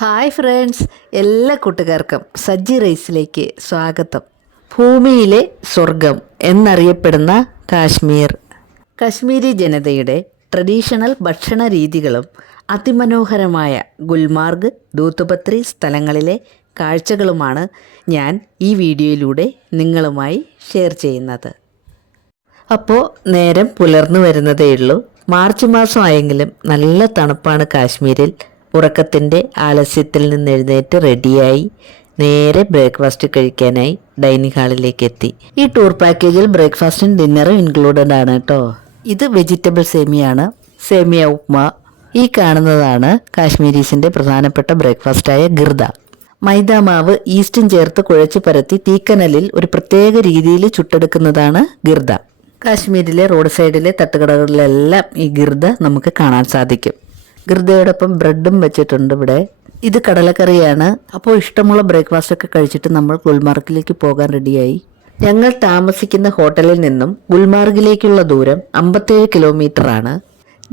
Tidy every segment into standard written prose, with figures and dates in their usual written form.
Hi friends, എല്ലാ കൂട്ടുകാർക്കും സജ്ജി റൈസിലേക്ക് സ്വാഗതം. ഭൂമിയിലെ സ്വർഗം എന്നറിയപ്പെടുന്ന കാശ്മീർ. കശ്മീരി ജനതയുടെ ട്രഡീഷണൽ ഭക്ഷണ രീതികളും അതിമനോഹരമായ ഗുൽമാർഗ്, ദൂത്തുപത്രി സ്ഥലങ്ങളിലെ കാഴ്ചകളുമാണ് ഞാൻ ഈ വീഡിയോയിലൂടെ നിങ്ങളുമായി ഷെയർ ചെയ്യുന്നത്. അപ്പോൾ നേരം പുലർന്നു വരുന്നതേയുള്ളൂ. മാർച്ച് മാസം ആയെങ്കിലും നല്ല തണുപ്പാണ് കാശ്മീരിൽ. ഉറക്കത്തിൻ്റെ ആലസ്യത്തിൽ നിന്ന് എഴുന്നേറ്റ് റെഡിയായി നേരെ ബ്രേക്ക്ഫാസ്റ്റ് കഴിക്കാനായി ഡൈനിങ് ഹാളിലേക്ക് എത്തി. ഈ ടൂർ പാക്കേജിൽ ബ്രേക്ക്ഫാസ്റ്റും ഡിന്നറും ഇൻക്ലൂഡഡ് ആണ് കേട്ടോ. ഇത് വെജിറ്റബിൾ സേമിയാണ്, സേമിയ ഉപ്മ. ഈ കാണുന്നതാണ് കാശ്മീരീസിൻ്റെ പ്രധാനപ്പെട്ട ബ്രേക്ക്ഫാസ്റ്റായ ഗിർദ. മൈദാമാവ് ഈസ്റ്റും ചേർത്ത് കുഴച്ച് പരത്തി തീക്കനലിൽ ഒരു പ്രത്യേക രീതിയിൽ ചുട്ടെടുക്കുന്നതാണ് ഗിർദ. കാശ്മീരിലെ റോഡ് സൈഡിലെ തട്ടുകടകളിലെല്ലാം ഈ ഗിർദ നമുക്ക് കാണാൻ സാധിക്കും. ഗിർദയോടൊപ്പം ബ്രെഡും വെച്ചിട്ടുണ്ട് ഇവിടെ. ഇത് കടലക്കറിയാണ്. അപ്പോൾ ഇഷ്ടമുള്ള ബ്രേക്ക്ഫാസ്റ്റ് ഒക്കെ കഴിച്ചിട്ട് നമ്മൾ ഗുൽമാർഗിലേക്ക് പോകാൻ റെഡിയായി. ഞങ്ങൾ താമസിക്കുന്ന ഹോട്ടലിൽ നിന്നും ഗുൽമാർഗിലേക്കുള്ള ദൂരം 57 കിലോമീറ്റർ ആണ്.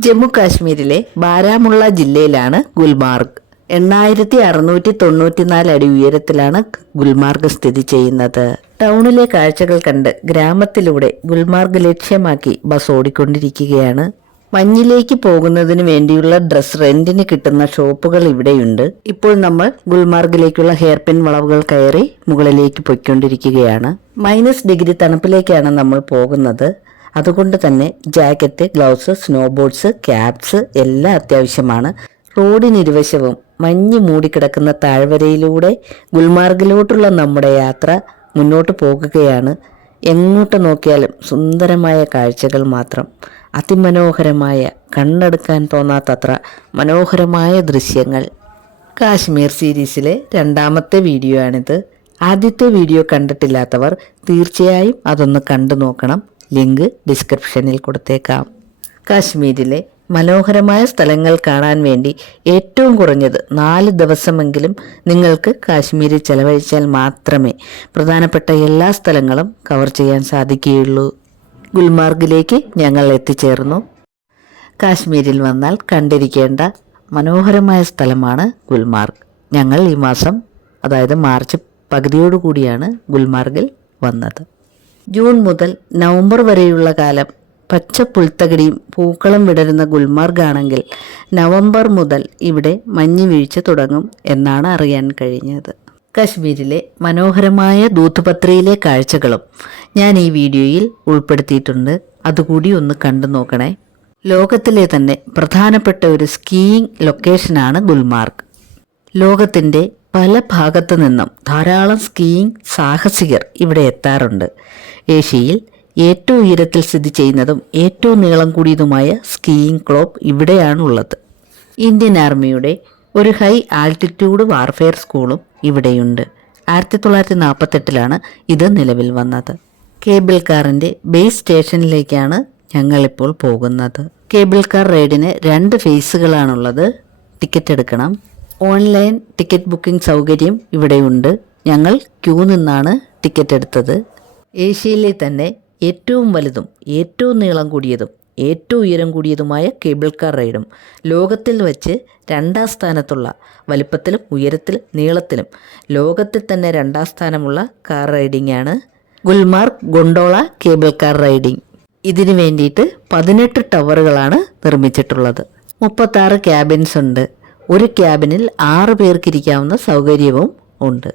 ജമ്മു കാശ്മീരിലെ ബാരാമുള്ള ജില്ലയിലാണ് ഗുൽമാർഗ്. 8694 അടി ഉയരത്തിലാണ് ഗുൽമാർഗ് സ്ഥിതി ചെയ്യുന്നത്. ടൗണിലെ കാഴ്ചകൾ കണ്ട് ഗ്രാമത്തിലൂടെ ഗുൽമാർഗ് ലക്ഷ്യമാക്കി ബസ് ഓടിക്കൊണ്ടിരിക്കുകയാണ്. മഞ്ഞിലേക്ക് പോകുന്നതിന് വേണ്ടിയുള്ള ഡ്രസ് റെന്റിന് കിട്ടുന്ന ഷോപ്പുകൾ ഇവിടെയുണ്ട്. ഇപ്പോൾ നമ്മൾ ഗുൽമാർഗിലേക്കുള്ള ഹെയർപിൻ വളവുകൾ കയറി മുകളിലേക്ക് പോയിക്കൊണ്ടിരിക്കുകയാണ്. -ഡിഗ്രി തണുപ്പിലേക്കാണ് നമ്മൾ പോകുന്നത്. അതുകൊണ്ട് തന്നെ jacket, gloves, snow boards, caps എല്ലാം അത്യാവശ്യമാണ്. റോഡിനിരുവശവും മഞ്ഞ് മൂടിക്കിടക്കുന്ന താഴ്വരയിലൂടെ ഗുൽമാർഗിലോട്ടുള്ള നമ്മുടെ യാത്ര മുന്നോട്ട് പോകുകയാണ്. എങ്ങോട്ട് നോക്കിയാലും സുന്ദരമായ കാഴ്ചകൾ മാത്രം. അതിമനോഹരമായ, കണ്ണെടുക്കാൻ തോന്നാത്തത്ര മനോഹരമായ ദൃശ്യങ്ങൾ. കാശ്മീർ സീരീസിലെ 2ാമത്തെ വീഡിയോ ആണിത്. ആദ്യത്തെ വീഡിയോ കണ്ടിട്ടില്ലാത്തവർ തീർച്ചയായും അതൊന്ന് കണ്ടു നോക്കണം. ലിങ്ക് ഡിസ്ക്രിപ്ഷനിൽ കൊടുത്തേക്കാം. കാശ്മീരിലെ മനോഹരമായ സ്ഥലങ്ങൾ കാണാൻ വേണ്ടി ഏറ്റവും കുറഞ്ഞത് 4 ദിവസമെങ്കിലും നിങ്ങൾക്ക് കാശ്മീരിൽ ചെലവഴിച്ചാൽ മാത്രമേ പ്രധാനപ്പെട്ട എല്ലാ സ്ഥലങ്ങളും കവർ ചെയ്യാൻ സാധിക്കുകയുള്ളൂ. ഗുൽമാർഗിലേക്ക് ഞങ്ങൾ എത്തിച്ചേർന്നു. കാശ്മീരിൽ വന്നാൽ കണ്ടിരിക്കേണ്ട മനോഹരമായ സ്ഥലമാണ് ഗുൽമാർഗ്. ഞങ്ങൾ ഈ മാസം, അതായത് മാർച്ച് പകുതിയോടുകൂടിയാണ് ഗുൽമാർഗിൽ വന്നത്. ജൂൺ മുതൽ നവംബർ വരെയുള്ള കാലം പച്ച പുൽത്തകിടിയും പൂക്കളും വിടരുന്ന ഗുൽമാർഗ് ആണെങ്കിൽ നവംബർ മുതൽ ഇവിടെ മഞ്ഞ് വീഴ്ച തുടങ്ങും എന്നാണ് അറിയാൻ കഴിഞ്ഞത്. കശ്മീരിലെ മനോഹരമായ ദൂത്തുപത്രിയിലെ കാഴ്ചകളും ഞാൻ ഈ വീഡിയോയിൽ ഉൾപ്പെടുത്തിയിട്ടുണ്ട്. അതുകൂടി ഒന്ന് കണ്ടു നോക്കണേ. ലോകത്തിലെ തന്നെ പ്രധാനപ്പെട്ട ഒരു സ്കീയിങ് ലൊക്കേഷനാണ് ഗുൽമാർഗ്. ലോകത്തിൻ്റെ പല ഭാഗത്തു നിന്നും ധാരാളം സ്കീയിങ് സാഹസികർ ഇവിടെ എത്താറുണ്ട്. ഏഷ്യയിൽ ഏറ്റവും ഉയരത്തിൽ സ്ഥിതി ചെയ്യുന്നതും ഏറ്റവും നീളം കൂടിയതുമായ സ്കീയിങ് ക്ലബ് ഇവിടെയാണുള്ളത്. ഇന്ത്യൻ ആർമിയുടെ ഒരു ഹൈ ആൾട്ടിറ്റ്യൂഡ് വാർഫെയർ സ്കൂളും ഇവിടെയുണ്ട്. 1948 ഇത് നിലവിൽ വന്നത്. കേബിൾ കാറിൻ്റെ ബേസ് സ്റ്റേഷനിലേക്കാണ് ഞങ്ങളിപ്പോൾ പോകുന്നത്. കേബിൾ കാർ റൈഡിന് 2 ഫേസുകളാണുള്ളത്. ടിക്കറ്റ് എടുക്കണം. ഓൺലൈൻ ടിക്കറ്റ് ബുക്കിംഗ് സൗകര്യം ഇവിടെയുണ്ട്. ഞങ്ങൾ ക്യൂ നിന്നാണ് ടിക്കറ്റ് എടുത്തത്. ഏഷ്യയിലെ തന്നെ ഏറ്റവും വലുതും ഏറ്റവും നീളം കൂടിയതും ഏറ്റവും ഉയരം കൂടിയതുമായ കേബിൾ കാർ റൈഡും ലോകത്തിൽ വച്ച് 2ാം സ്ഥാനത്തുള്ള വലിപ്പത്തിലും ഉയരത്തിലും നീളത്തിലും ലോകത്തിൽ തന്നെ 2ാം സ്ഥാനമുള്ള കാർ റൈഡിംഗാണ് Gulmarg gondola cable car riding. ഇതിനു വേണ്ടിയിട്ട് 18 ടവറുകളാണ് നിർമ്മിച്ചിട്ടുള്ളത്. 36 ക്യാബിൻസ് ഉണ്ട്. ഒരു ക്യാബിനിൽ 6 പേർക്കിരിക്കാവുന്ന സൗകര്യവും ഉണ്ട്.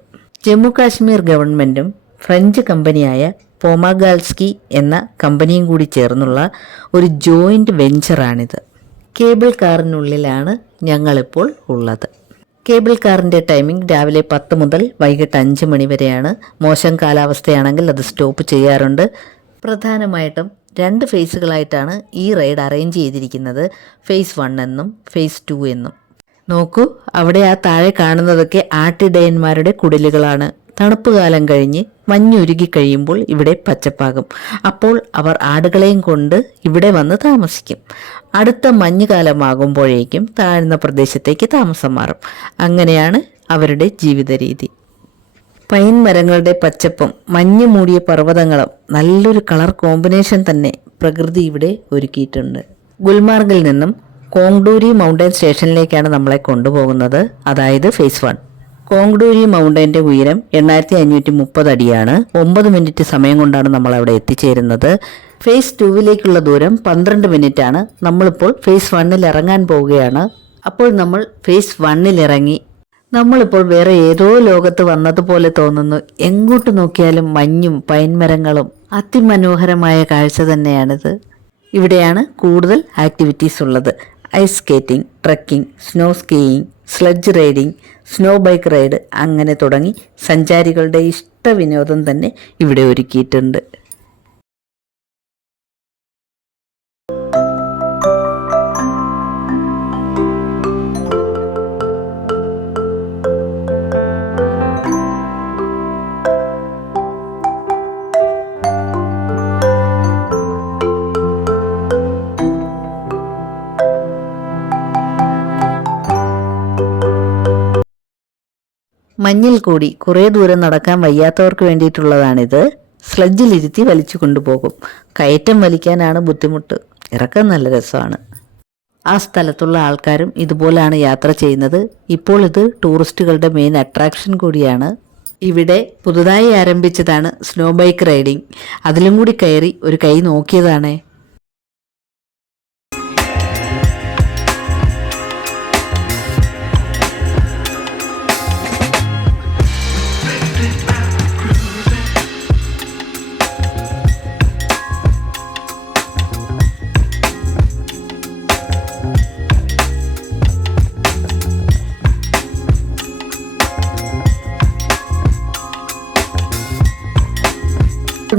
ജമ്മു കാശ്മീർ ഗവൺമെൻറ്റും ഫ്രഞ്ച് കമ്പനിയായ പോമാഗാൽസ്കി എന്ന കമ്പനിയും കൂടി ചേർന്നുള്ള ഒരു ജോയിൻ്റ് വെഞ്ചറാണിത്. കേബിൾ കാറിനുള്ളിലാണ് ഞങ്ങളിപ്പോൾ ഉള്ളത്. കേബിൾ കാറിൻ്റെ ടൈമിംഗ് രാവിലെ 10 മുതൽ വൈകിട്ട് 5 മണി വരെയാണ്. മോശം കാലാവസ്ഥയാണെങ്കിൽ അത് സ്റ്റോപ്പ് ചെയ്യാറുണ്ട്. പ്രധാനമായിട്ടും 2 ഫേസുകളായിട്ടാണ് ഈ റൈഡ് അറേഞ്ച് ചെയ്തിരിക്കുന്നത്. ഫേസ് 1 എന്നും ഫേസ് 2 എന്നും. നോക്കൂ, അവിടെ ആ താഴെ കാണുന്നതൊക്കെ ആട്ടിടയന്മാരുടെ കുടിലുകളാണ്. തണുപ്പ് കാലം കഴിഞ്ഞ് മഞ്ഞുരുകി കഴിയുമ്പോൾ ഇവിടെ പച്ചപ്പാകും. അപ്പോൾ അവർ ആടുകളെയും കൊണ്ട് ഇവിടെ വന്ന് താമസിക്കും. അടുത്ത മഞ്ഞുകാലമാകുമ്പോഴേക്കും താഴ്ന്ന പ്രദേശത്തേക്ക് താമസം മാറും. അങ്ങനെയാണ് അവരുടെ ജീവിത രീതി. പൈൻ മരങ്ങളുടെ പച്ചപ്പും മഞ്ഞ് മൂടിയ പർവ്വതങ്ങളും നല്ലൊരു കളർ കോമ്പിനേഷൻ തന്നെ പ്രകൃതി ഇവിടെ ഒരുക്കിയിട്ടുണ്ട്. ഗുൽമാർഗിൽ നിന്നും കോങ്ഡൂരി മൗണ്ടൻ സ്റ്റേഷനിലേക്കാണ് നമ്മളെ കൊണ്ടുപോകുന്നത്, അതായത് ഫേസ് 1. കോങ്ഡൂരി മൗണ്ടന്റെ ഉയരം 8530 അടിയാണ്. 9 മിനിറ്റ് സമയം കൊണ്ടാണ് നമ്മൾ അവിടെ എത്തിച്ചേരുന്നത്. ഫേസ് 2വിലേക്കുള്ള ദൂരം 12 മിനിറ്റ് ആണ്. നമ്മളിപ്പോൾ ഫേസ് 1ൽ ഇറങ്ങാൻ പോവുകയാണ്. അപ്പോൾ നമ്മൾ ഫേസ് 1ൽ ഇറങ്ങി. നമ്മളിപ്പോൾ വേറെ ഏതോ ലോകത്ത് വന്നതുപോലെ തോന്നുന്നു. എങ്ങോട്ട് നോക്കിയാലും മഞ്ഞും പൈൻമരങ്ങളും അതിമനോഹരമായ കാഴ്ച തന്നെയാണിത്. ഇവിടെയാണ് കൂടുതൽ ആക്ടിവിറ്റീസ് ഉള്ളത്. Ice skating, trekking, snow skiing, sledge riding, snow bike ride, അങ്ങനെ തുടങ്ങി സഞ്ചാരികളുടെ ഇഷ്ട വിനോദം തന്നെ ഇവിടെ ഒരുക്കിയിട്ടുണ്ട്. മഞ്ഞിൽ കൂടി കുറേ ദൂരം നടക്കാൻ വയ്യാത്തവർക്ക് വേണ്ടിയിട്ടുള്ളതാണിത്. സ്ലഡ്ജിലിരുത്തി വലിച്ചു കൊണ്ടുപോകും. കയറ്റം വലിക്കാനാണ് ബുദ്ധിമുട്ട്, ഇറക്കം നല്ല രസമാണ്. ആ സ്ഥലത്തുള്ള ആൾക്കാരും ഇതുപോലാണ് യാത്ര ചെയ്യുന്നത്. ഇപ്പോൾ ഇത് ടൂറിസ്റ്റുകളുടെ മെയിൻ അട്രാക്ഷൻ കൂടിയാണ്. ഇവിടെ പുതുതായി ആരംഭിച്ചതാണ് സ്നോ ബൈക്ക് റൈഡിംഗ്. അതിലും കൂടി കയറി ഒരു കൈ നോക്കിയതാണേ.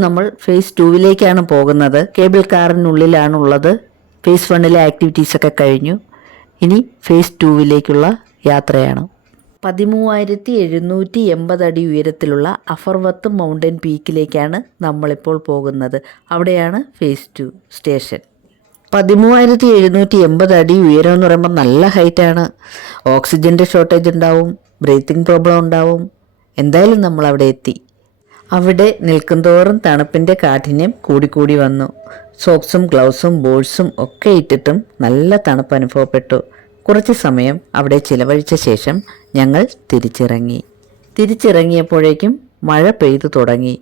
നമ്മൾ ഫേസ് 2വിലേക്കാണ് പോകുന്നത്. കേബിൾ കാറിനുള്ളിലാണുള്ളത്. ഫേസ് 1ലെ ആക്ടിവിറ്റീസ് ഒക്കെ കഴിഞ്ഞു. ഇനി ഫേസ് 2വിലേക്കുള്ള യാത്രയാണ്. 13,780 അടി ഉയരത്തിലുള്ള അഫർവത്ത് മൗണ്ടൻ പീക്കിലേക്കാണ് നമ്മളിപ്പോൾ പോകുന്നത്. അവിടെയാണ് ഫേസ് 2 സ്റ്റേഷൻ. 13,780 അടി ഉയരം എന്ന് പറയുമ്പോൾ നല്ല ഹൈറ്റാണ്. ഓക്സിജൻ്റെ ഷോർട്ടേജ് ഉണ്ടാവും, ബ്രീത്തിങ് പ്രോബ്ലം ഉണ്ടാവും. എന്തായാലും നമ്മൾ അവിടെ എത്തി. അവിടെ നിൽക്കുന്തോറും തണുപ്പിൻ്റെ കാഠിന്യം കൂടിക്കൂടി വന്നു. സോക്സും ഗ്ലൗസും ബോട്ട്സും ഒക്കെ ഇട്ടിട്ടും നല്ല തണുപ്പ് അനുഭവപ്പെട്ടു. കുറച്ച് സമയം അവിടെ ചിലവഴിച്ച ശേഷം ഞങ്ങൾ തിരിച്ചിറങ്ങിയപ്പോഴേക്കും മഴ പെയ്തു തുടങ്ങി.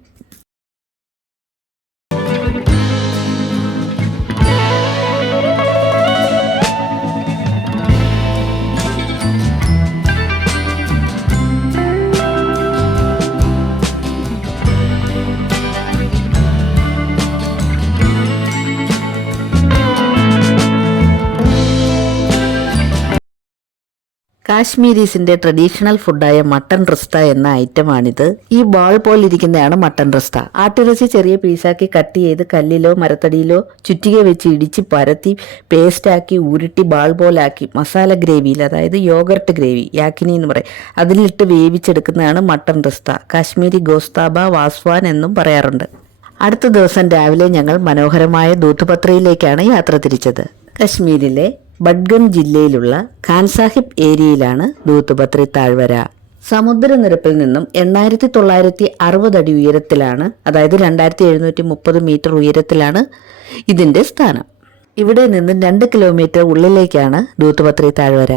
കാശ്മീരീസിന്റെ ട്രഡീഷണൽ ഫുഡായ മട്ടൺ റസ്ത എന്ന ഐറ്റമാണിത്. ഈ ബാൾ പോലിരിക്കുന്നതാണ് മട്ടൺ റസ്ത. ആട്ടിറച്ചി ചെറിയ പീസാക്കി കട്ട് ചെയ്ത് കല്ലിലോ മരത്തടിയിലോ ചുറ്റിക വെച്ച് ഇടിച്ച് പരത്തി പേസ്റ്റാക്കി ഉരുട്ടി ബാൾ പോലാക്കി മസാല ഗ്രേവിയിൽ, അതായത് യോഗർട്ട് ഗ്രേവി, യാക്കിനി എന്ന് പറയും, അതിലിട്ട് വേവിച്ചെടുക്കുന്നതാണ് മട്ടൺ റസ്ത. കാശ്മീരി ഗോസ്താബ, വാസ്വാൻ എന്നും പറയാറുണ്ട്. അടുത്ത ദിവസം രാവിലെ ഞങ്ങൾ മനോഹരമായ ദൂത്ത്പത്രയിലേക്കാണ് യാത്ര തിരിച്ചത്. കശ്മീരിലെ ബഡ്ഗം ജില്ലയിലുള്ള ഖാൻ സാഹിബ് ഏരിയയിലാണ് ദൂത്ത്പത്രി താഴ്വര. സമുദ്രനിരപ്പിൽ നിന്നും 8960 അടി ഉയരത്തിലാണ്, അതായത് 2730 മീറ്റർ ഉയരത്തിലാണ് ഇതിൻ്റെ സ്ഥാനം. ഇവിടെ നിന്ന് 2 കിലോമീറ്റർ ഉള്ളിലേക്കാണ് ദൂത്ത്പത്രി താഴ്വര.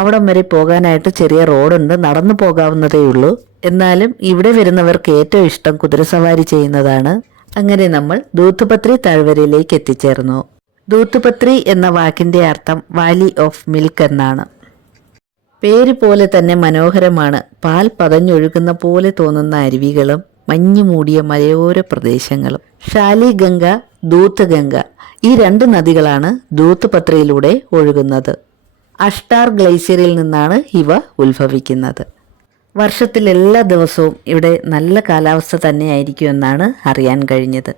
അവിടം വരെ പോകാനായിട്ട് ചെറിയ റോഡുണ്ട്, നടന്നു പോകാവുന്നതേ ഉള്ളൂ. എന്നാലും ഇവിടെ വരുന്നവർക്ക് ഏറ്റവും ഇഷ്ടം കുതിരസവാരി ചെയ്യുന്നതാണ്. അങ്ങനെ നമ്മൾ ദൂത്ത്പത്രി താഴ്വരയിലേക്ക് എത്തിച്ചേർന്നു. ദൂത്ത്പത്രി എന്ന വാക്കിന്റെ അർത്ഥം വാലി ഓഫ് മിൽക്ക് എന്നാണ്. പേര് പോലെ തന്നെ മനോഹരമാണ്. പാൽ പതഞ്ഞൊഴുകുന്ന പോലെ തോന്നുന്ന അരുവികളും മഞ്ഞു മൂടിയ മലയോര പ്രദേശങ്ങളും. ഷാലി ഗംഗ, ദൂത്ത് ഗംഗ, ഈ 2 നദികളാണ് ദൂത്ത്പത്രിയിലൂടെ ഒഴുകുന്നത്. അഷ്ടാർ ഗ്ലേഷ്യറിൽ നിന്നാണ് ഇവ ഉത്ഭവിക്കുന്നത്. വർഷത്തിൽ എല്ലാ ദിവസവും ഇവിടെ നല്ല കാലാവസ്ഥ തന്നെയായിരിക്കും എന്നാണ് അറിയാൻ കഴിഞ്ഞത്.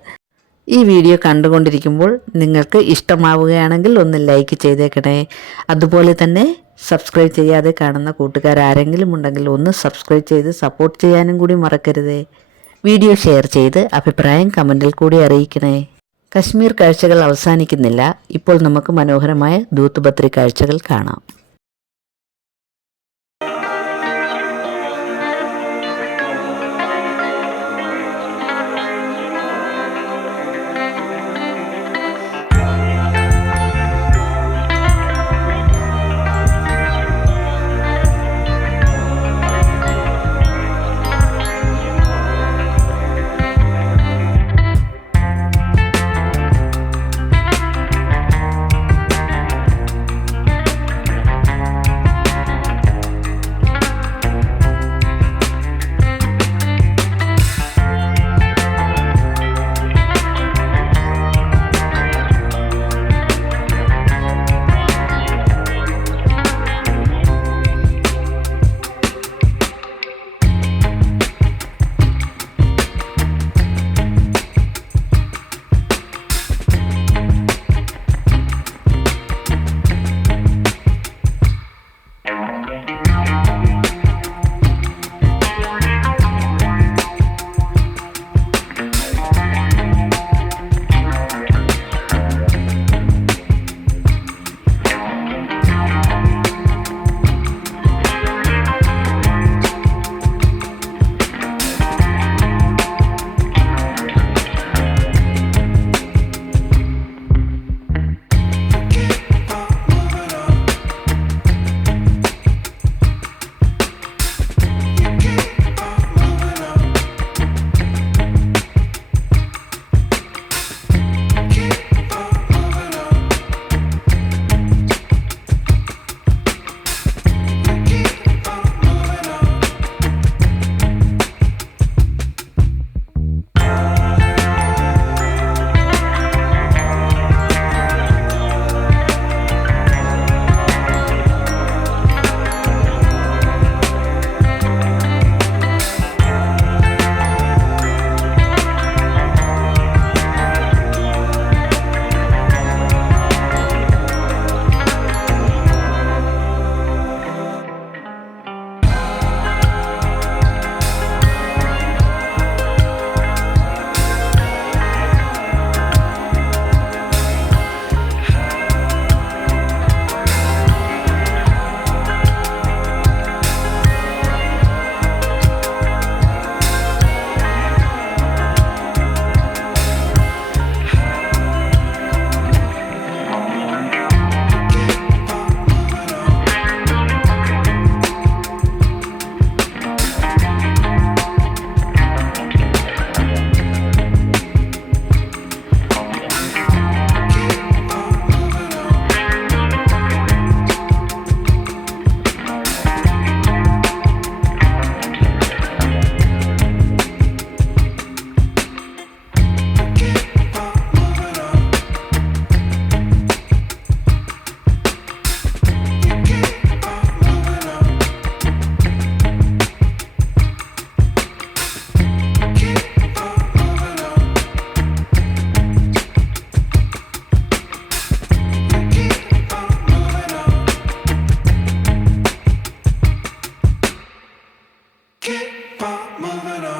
ഈ വീഡിയോ കണ്ടുകൊണ്ടിരിക്കുമ്പോൾ നിങ്ങൾക്ക് ഇഷ്ടമാവുകയാണെങ്കിൽ ഒന്ന് ലൈക്ക് ചെയ്തേക്കണേ. അതുപോലെ തന്നെ സബ്സ്ക്രൈബ് ചെയ്യാതെ കാണുന്ന കൂട്ടുകാരാരെങ്കിലും ഉണ്ടെങ്കിൽ ഒന്ന് സബ്സ്ക്രൈബ് ചെയ്ത് സപ്പോർട്ട് ചെയ്യാനും കൂടി മറക്കരുതേ. വീഡിയോ ഷെയർ ചെയ്ത് അഭിപ്രായം കമൻറ്റിൽ കൂടി അറിയിക്കണേ. കശ്മീർ കാഴ്ചകൾ അവസാനിക്കുന്നില്ല. ഇപ്പോൾ നമുക്ക് മനോഹരമായ ദൂത്ത്പത്രി കാഴ്ചകൾ കാണാം. moving on.